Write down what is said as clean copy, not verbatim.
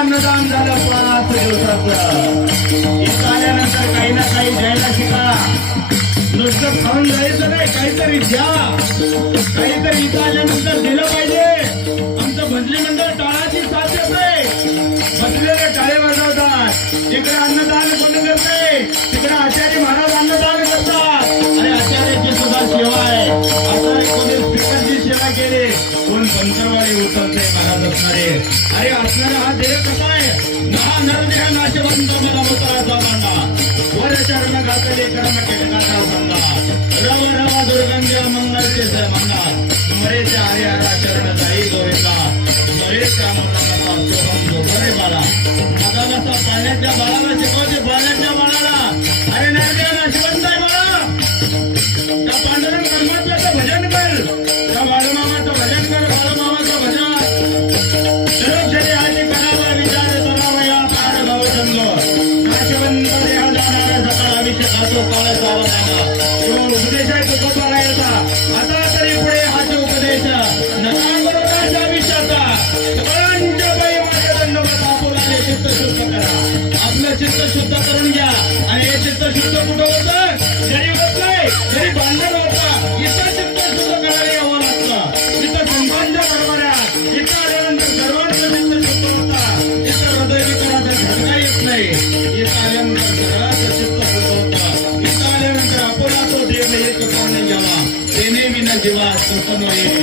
अन्नदान झालं 5 दिवसाचं. इथं आल्यानंतर काही ना काही द्यायला शिका. नुसतं खाऊन जायचं नाही, काहीतरी द्या. काहीतरी इथं आल्यानंतर दिलं पाहिजे. आमचं भजनी मंडळ टाळाची साथ देते. बसलेले टाळे वाजवतात. इकडे अन्नदान कोण करते, तिकडे आचार्य महाराज अन्नदान करतात. आणि आचार्याची सुद्धा सेवा आहे. आचार्य कोणी स्पीकरची सेवा केली, कोण बंकरवाडी उतरते महाराज असणारे. अरे असणारा हा देह कसा आहे, हा नरदेह नाशवंत मला उतराचा मांडा. वर चरण घातले कर्म केटकाचा सांगा. रव रवा दुर्गंध्य मंगलचे मांडा. मरेचे हरे हरा चरण जाई गोविंदा. मरेच्या मनाचा सोहम जोगरे बाळा. मगाचा पाण्याच्या बाळाला शिकवते, पाण्याच्या बाळाला. अरे नरदेह नाशवंत आहे बाळा. त्या पांडुरंग परमात्म्याचं भजन कर, त्या बाळूमामाचं भजन कर. बाळूमामाचं भजन सर्वक्षणी आधी करावा विचार करावया पार भावसंग. नाशवंत देह जाणारा सकाळ अभिषेकाचो काळ सावधाना. तो उपदेश आहे तुकोबारायाचा. आता तरी पुढे हाच उपदेश नकांबरोबाच्या आयुष्याचा. सगळ्यांच्या पायी माझ्या दंडवत आपुलाने चित्त शुद्ध करा. आपलं चित्त शुद्ध करून घ्या. आणि हे चित्त शुद्ध कुठं होतं, जरी होत नाही जरी भांडण होतं, इथं चित्त शुद्ध करायला यावं लागतं. इथं संतांच्या बरोबऱ्यात इथं आल्यानंतर सर्वांचं चित्त शुद्ध होतं. इथं हृदय विकाराचा झटका येत नाही. इथं आल्यानंतर घराचं चित्त शुद्ध होतं. इथं आल्यानंतर आपोला तो देव एक कोण घ्यावा. तेने विना जीवा सुखनो एक